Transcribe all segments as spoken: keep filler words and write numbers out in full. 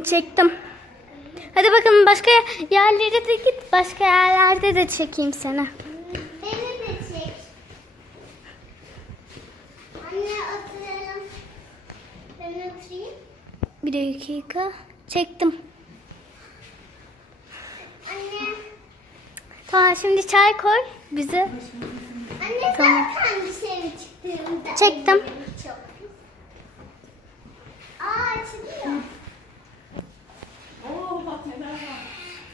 Çektim. Hadi bakalım başka yerlere de git. Başka yerlerde de çekeyim seni. Beni de çek. Anne oturalım. Ben oturayım. Bir dakika. Çektim. Anne. Tamam şimdi çay koy bize. Anne Tamam. zaten dışarı çıktığımda. Çektim. ellerim çok. Aa açılıyor. Oo bak neler var.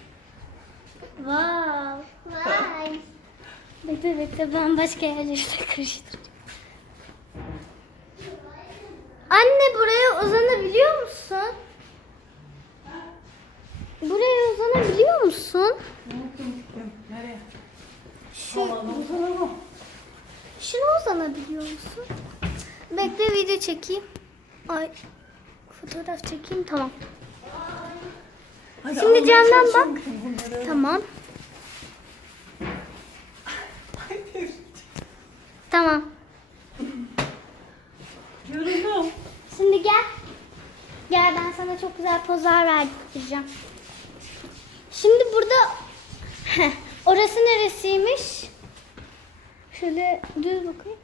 Wow. Vay. Bekle bekle ben başka yerlere de karıştıracağım. Anne buraya uzanabiliyor musun? Buraya uzanabiliyor musun? Unuttum gittim. Nereye? Şu, Uzanalım. şuna uzanabiliyor musun? Bekle video çekeyim. Ay fotoğraf çekeyim tamam. Hadi Şimdi almaya camdan çalışalım bak. bunları. Tamam. Hayır. Tamam. Yoruldum. Şimdi gel. Gel ben sana çok güzel pozlar verdireceğim. Şimdi burada Heh, orası neresiymiş? Şöyle düz bakayım.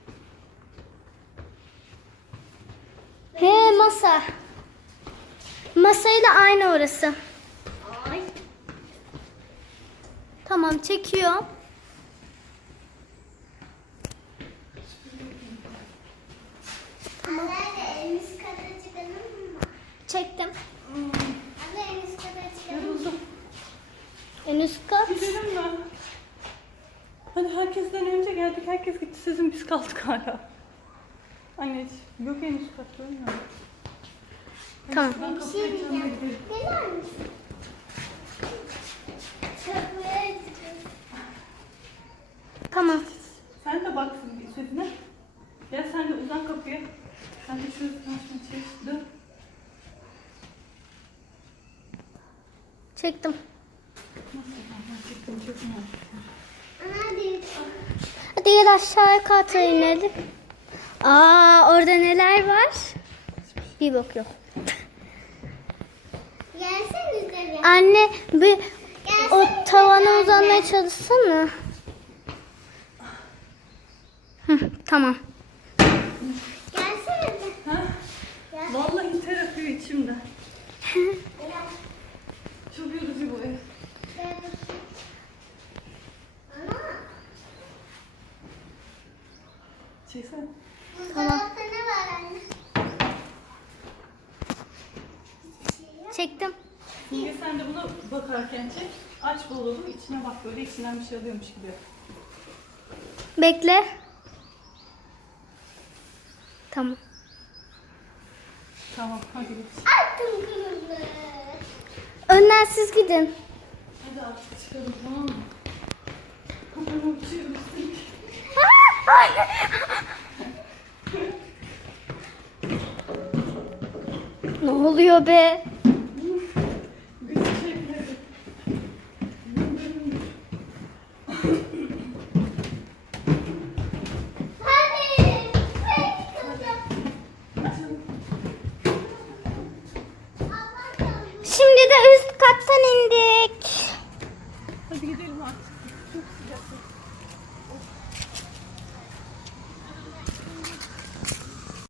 He masa. Masayla aynı orası. Ay. Tamam çekiyor. Anne en üst kata çıkalım mı? Çektim. Anne en üst kata çıkalım mı? Yoruldum. En üst kat. Gidelim mi? Hadi herkesten önce geldik. Herkes gitti. Sizin biz kaldık hala. Anneciğim. Yok en üst kat görmüyor musun? Tamam. Ben Bir şey kapıyı açacağım da diyeceğim. gidelim. Gelir misin? Kapıyı açacağım. Tamam. Sen de baksın bir sözüne. Gel sen de uzan kapıya. Sen de şurası karşına çek. Dön. Çektim. Nasıl? Ben çektim. Çok mu? Ana bir. Hadi gel aşağıya kata inelim. Aa orada neler var? Bir bak yok. Gelsenize bir. Anne bir o Gelsenize tavana bir uzanmaya anne. çalışsana. Hı, tamam. Gelsene bir. Ha? Gel. Vallahi ter akıyor içimden. Gel. Çok yorucu bu ev. Gel. Ana. Çeksene. Bu Tamam. tarafta ne var anne? Çektim. Şimdi sen de bunu bakarken çek. Aç dolabı içine bak böyle içinden bir şey alıyormuş gibi. Bekle. Tamam. Tamam hadi git. Attım kırmızı. Önden siz gidin. Hadi artık çıkalım tamam mı? Kafanı uçuyoruz. Ne oluyor be? Güç çekmedi. Hadi. Hadi kızım. Şimdi de üst kattan indik. Hadi gidelim artık. Çok sıcak.